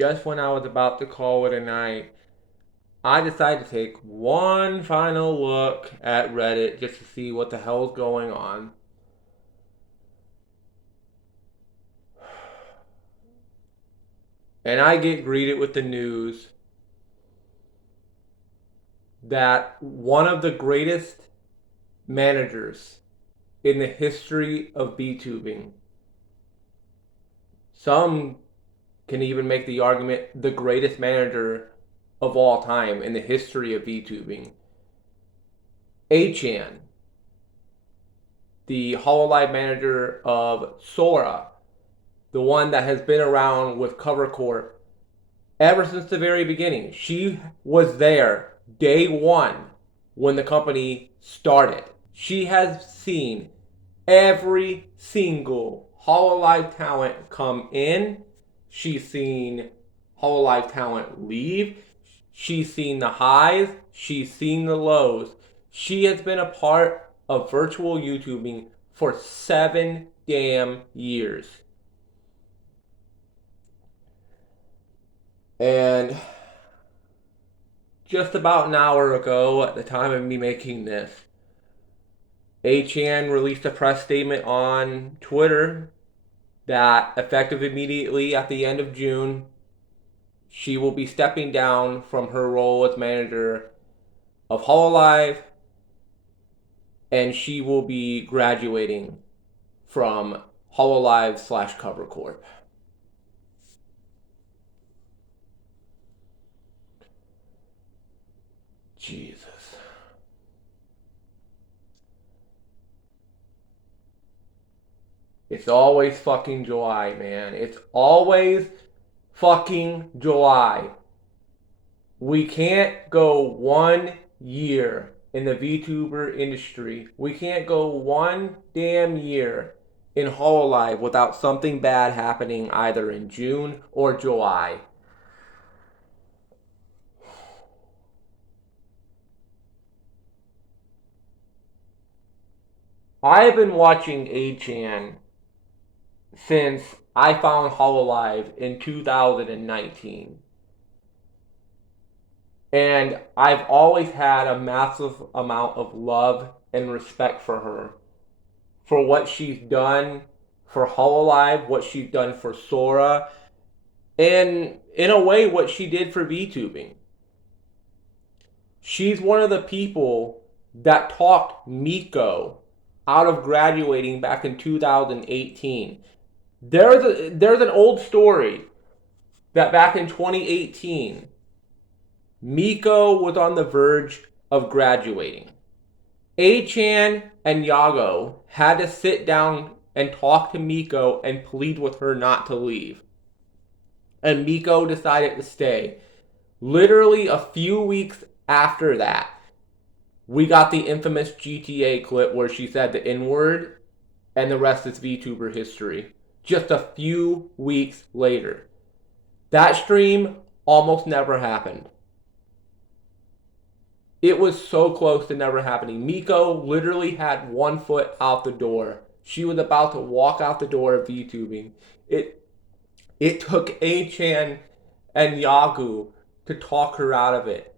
just when I was about to call it a night, I decided to take one final look at Reddit just to see what the hell's going on. And I get greeted with the news that one of the greatest managers in the history of Vtubing, some can even make the argument the greatest manager of all time in the history of VTubing, Achan, the Hololive manager of Sora, the one that has been around with Corp ever since the very beginning. She was there day one when the company started. She has seen every single Hololive talent come in. She's seen Hololive talent leave. She's seen the highs. She's seen the lows. She has been a part of virtual YouTubing for 7 damn years. And just about an hour ago, at the time of me making this, Achan released a press statement on Twitter that effective immediately at the end of June, she will be stepping down from her role as manager of Hololive, and she will be graduating from Hololive / Cover Corp. Jesus. It's always fucking July, man. It's always fucking July. We can't go 1 year in the VTuber industry. We can't go 1 damn year in Hololive without something bad happening either in June or July. I've been watching Achan since I found Hololive in 2019. And I've always had a massive amount of love and respect for her. For what she's done for Hololive, what she's done for Sora, and in a way, what she did for VTubing. She's one of the people that talked Miko out of graduating back in 2018. There's an old story that back in 2018, Miko was on the verge of graduating. Achan and Yago had to sit down and talk to Miko and plead with her not to leave. And Miko decided to stay. Literally a few weeks after that, we got the infamous GTA clip where she said the N-word, and the rest is VTuber history. Just a few weeks later. That stream almost never happened. It was so close to never happening. Miko literally had 1 foot out the door. She was about to walk out the door of VTubing. It took Achan and Yagu to talk her out of it.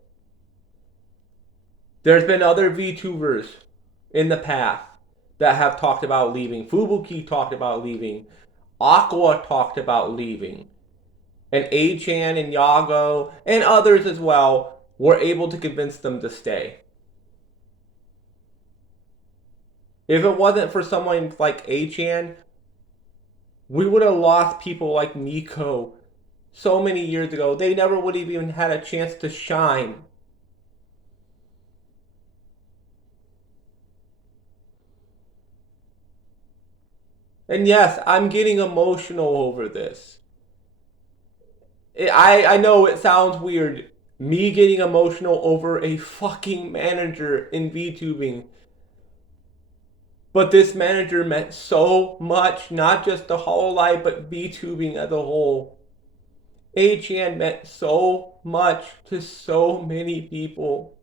There's been other VTubers in the past that have talked about leaving. Fubuki talked about leaving. Aqua talked about leaving. And Achan and Yago and others as well were able to convince them to stay. If it wasn't for someone like Achan, we would have lost people like Miko so many years ago. They never would have even had a chance to shine. And yes, I'm getting emotional over this. I know it sounds weird, me getting emotional over a fucking manager in VTubing. But this manager meant so much, not just to Hololive, but VTubing as a whole. Achan meant so much to so many people.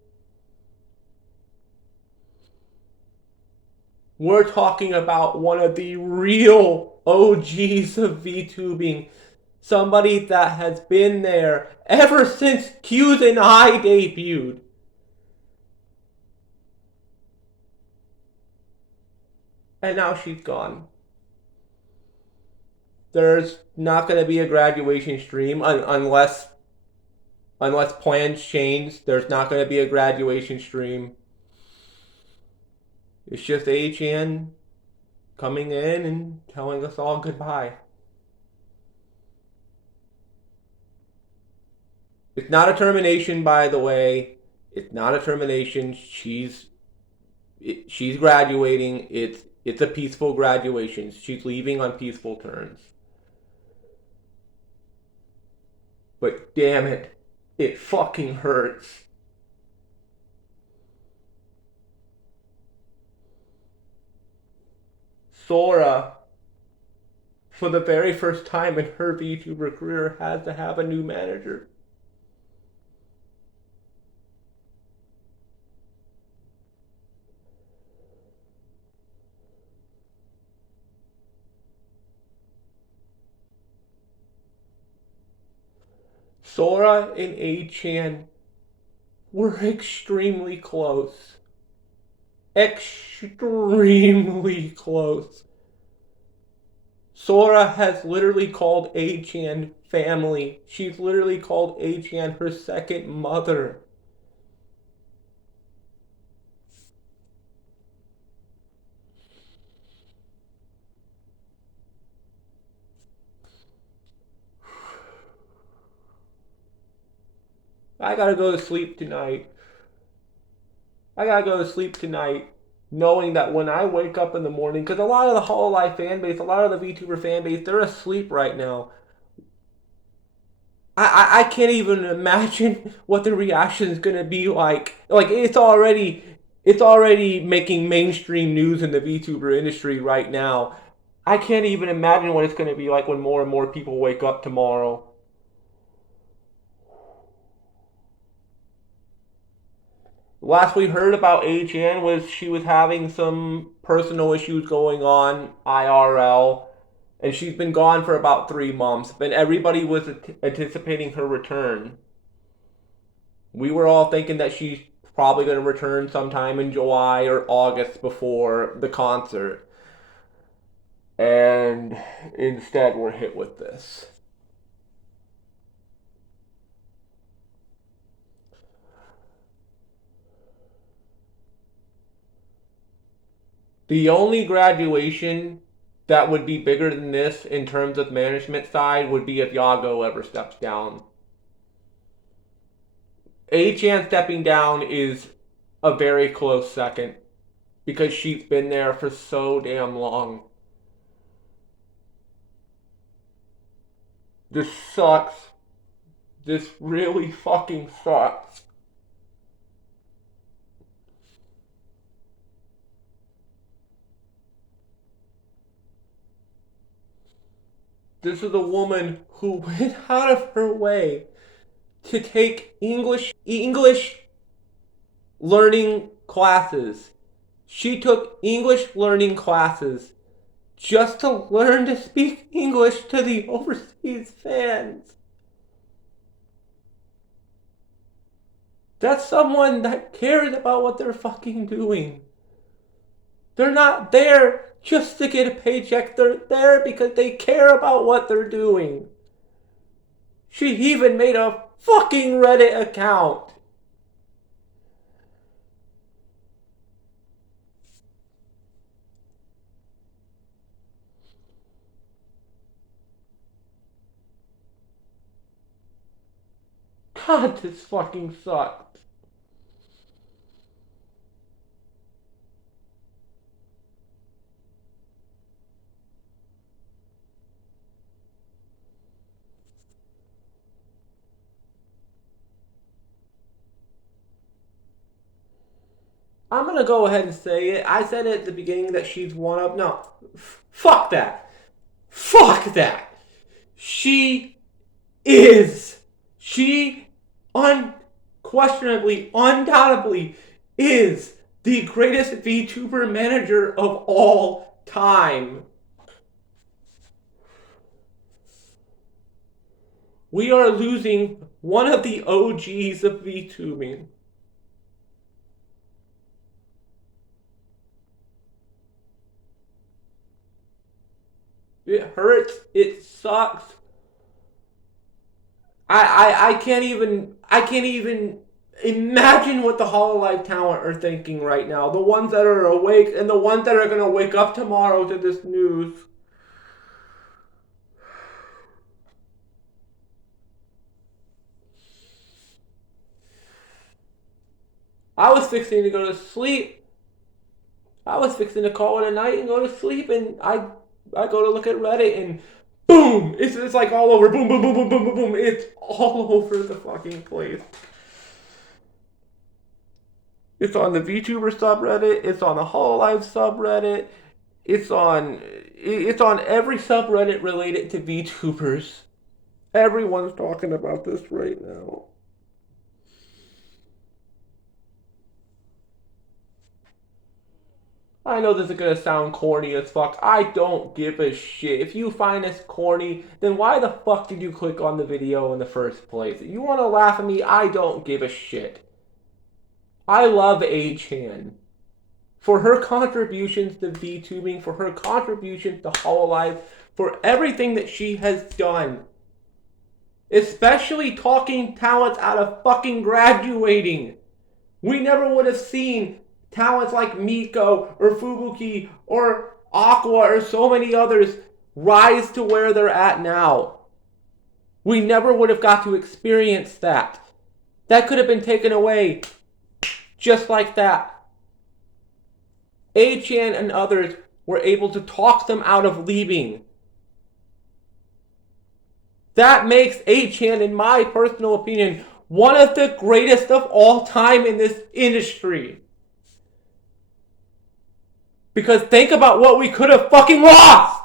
We're talking about one of the real OGs of VTubing. Somebody that has been there ever since Hughes and I debuted. And now she's gone. There's not going to be a graduation stream unless plans change. There's not going to be a graduation stream. It's just A-chan coming in and telling us all goodbye. It's not a termination, by the way. It's not a termination. She's graduating. It's a peaceful graduation. She's leaving on peaceful terms. But damn it, it fucking hurts. Sora, for the very first time in her VTuber career, has to have a new manager. Sora and A-chan were extremely close. Extremely close. Sora has literally called A-chan family. She's literally called A-chan her second mother. I gotta go to sleep tonight. Knowing that when I wake up in the morning, because a lot of the Hololive fan base, a lot of the VTuber fan base, they're asleep right now. I can't even imagine what the reaction is gonna be like. Like it's already making mainstream news in the VTuber industry right now. I can't even imagine what it's gonna be like when more and more people wake up tomorrow. Last we heard about A-chan was she was having some personal issues going on IRL, and she's been gone for about 3 months. But everybody was anticipating her return. We were all thinking that she's probably going to return sometime in July or August before the concert. And instead, we're hit with this. The only graduation that would be bigger than this in terms of management side would be if Yago ever steps down. A-chan stepping down is a very close second because she's been there for so damn long. This sucks. This really fucking sucks. This is a woman who went out of her way to take English learning classes. She took English learning classes just to learn to speak English to the overseas fans. That's someone that cares about what they're fucking doing. They're not there just to get a paycheck. They're there because they care about what they're doing. She even made a fucking Reddit account. God, this fucking sucks. I'm gonna go ahead and say it. I said it at the beginning that she's one of. No, fuck that. Fuck that. She is. She unquestionably, undoubtedly is the greatest VTuber manager of all time. We are losing one of the OGs of VTubing. It hurts. It sucks. I can't even imagine what the Hololive talent are thinking right now. The ones that are awake and the ones that are gonna wake up tomorrow to this news. I was fixing to go to sleep. I was fixing to call it a night and go to sleep, and I go to look at Reddit and boom! It's like all over. Boom, boom, boom, boom, boom, boom, boom. It's all over the fucking place. It's on the VTuber subreddit. It's on the Hololive subreddit. It's on every subreddit related to VTubers. Everyone's talking about this right now. I know this is gonna sound corny as fuck. I don't give a shit. If you find this corny, then why the fuck did you click on the video in the first place? If you wanna laugh at me, I don't give a shit. I love A-Chan. For her contributions to VTubing, for her contributions to Hololive, for everything that she has done. Especially talking talents out of fucking graduating. We never would have seen talents like Miko or Fubuki or Aqua or so many others rise to where they're at now. We never would have got to experience that. That could have been taken away just like that. A-Chan and others were able to talk them out of leaving. That makes A-Chan, in my personal opinion, one of the greatest of all time in this industry. Because think about what we could have fucking lost!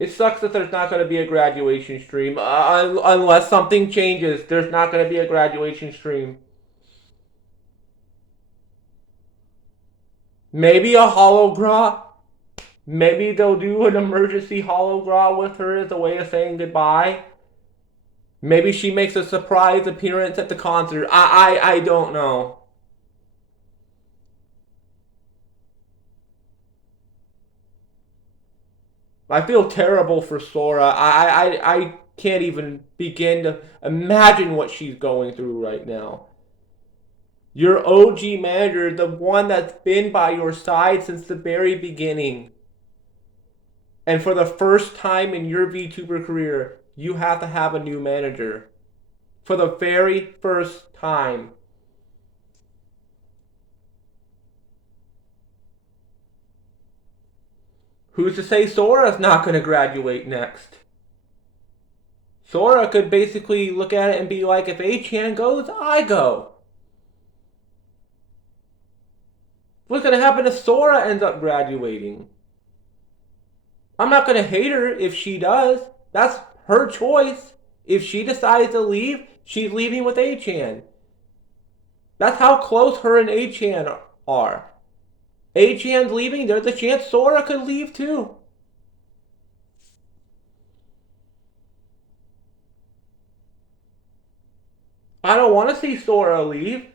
It sucks that there's not going to be a graduation stream. Unless something changes, there's not going to be a graduation stream. Maybe a hologra. Maybe they'll do an emergency hologra with her as a way of saying goodbye. Maybe she makes a surprise appearance at the concert. I don't know. I feel terrible for Sora. I can't even begin to imagine what she's going through right now. Your OG manager, the one that's been by your side since the very beginning. And for the first time in your VTuber career, you have to have a new manager. For the very first time. Who's to say Sora's not going to graduate next? Sora could basically look at it and be like, if A-Chan goes, I go. What's going to happen if Sora ends up graduating? I'm not going to hate her if she does. That's her choice. If she decides to leave, she's leaving with A-Chan. That's how close her and A-Chan are. A-Chan's leaving, there's a chance Sora could leave too. I don't want to see Sora leave,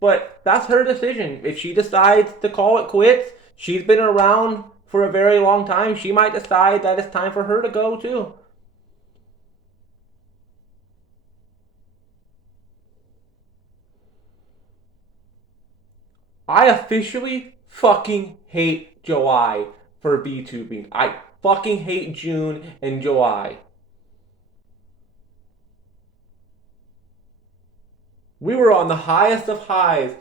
but that's her decision. If she decides to call it quits, she's been around for a very long time. She might decide that it's time for her to go too. I officially fucking hate July for VTubing. I fucking hate June and July. We were on the highest of highs.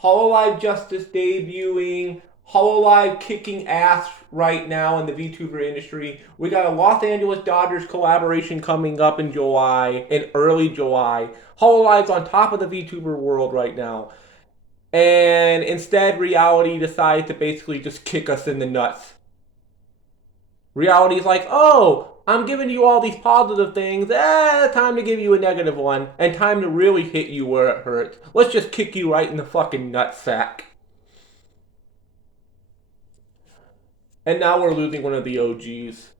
Hololive Justice debuting. Hololive kicking ass right now in the VTuber industry. We got a Los Angeles Dodgers collaboration coming up in July, in early July. Hololive's on top of the VTuber world right now. And instead, reality decides to basically just kick us in the nuts. Reality's like, oh, I'm giving you all these positive things. Time to give you a negative one. And time to really hit you where it hurts. Let's just kick you right in the fucking nutsack. And now we're losing one of the OGs.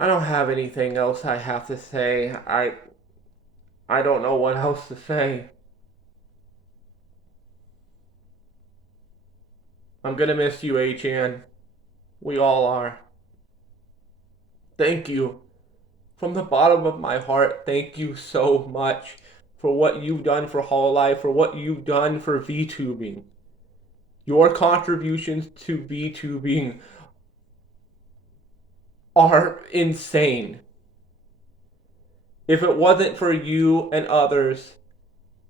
I don't have anything else I have to say. I don't know what else to say. I'm gonna miss you, H-An. We all are. Thank you. From the bottom of my heart, thank you so much for what you've done for Hololive, for what you've done for Vtubing. Your contributions to Vtubing are insane. If it wasn't for you and others,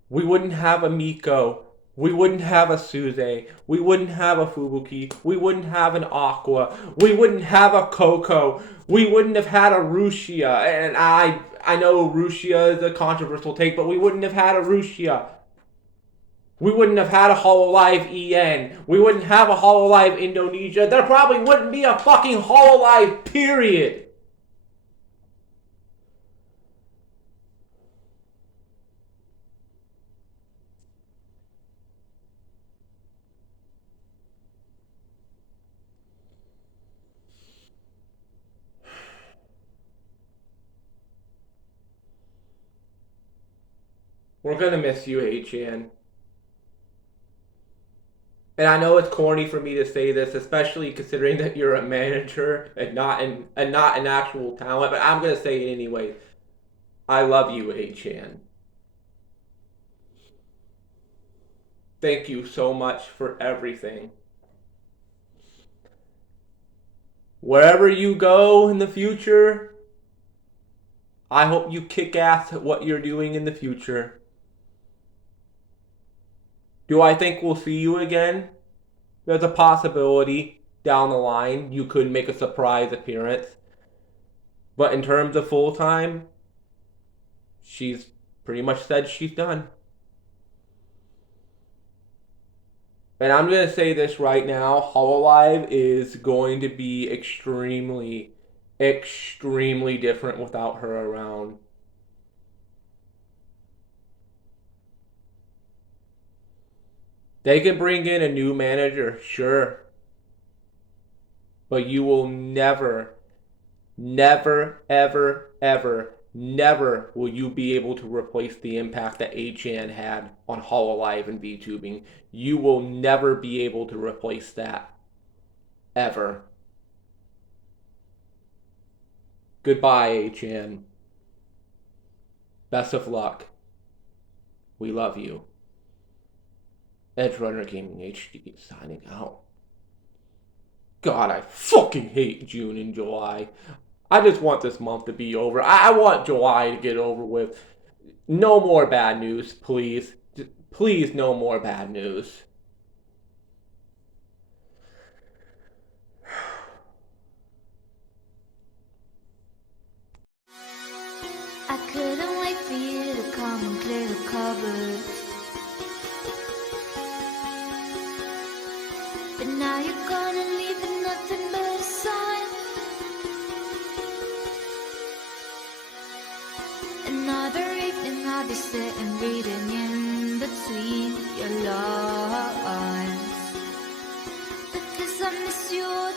we wouldn't have a Miko. We wouldn't have a Suze. We wouldn't have a Fubuki. We wouldn't have an Aqua. We wouldn't have a Coco. We wouldn't have had a Rushia. And I know Rushia is a controversial take, but we wouldn't have had a Rushia. We wouldn't have had a Hololive EN. We wouldn't have a Hololive Indonesia. There probably wouldn't be a fucking Hololive, period. We're gonna miss you, H-An. And I know it's corny for me to say this, especially considering that you're a manager and not an actual talent, but I'm gonna say it anyway. I love you, H-An. Thank you so much for everything. Wherever you go in the future, I hope you kick ass at what you're doing in the future. Do I think we'll see you again? There's a possibility down the line you could make a surprise appearance. But in terms of full time, she's pretty much said she's done. And I'm going to say this right now, Hololive is going to be extremely, extremely different without her around. They can bring in a new manager, sure. But you will never, never, ever, ever, never will you be able to replace the impact that H-An had on Hololive and Vtubing. You will never be able to replace that. Ever. Goodbye, H-An. Best of luck. We love you. Edge Runner Gaming HD signing out. God, I fucking hate June and July. I just want this month to be over. I want July to get over with. No more bad news, please. Please, no more bad news. I couldn't wait for you to come and clear the cupboards. But now you're gonna leave with nothing but a sign. Another evening I'll be sitting reading in between your lines, because I miss you.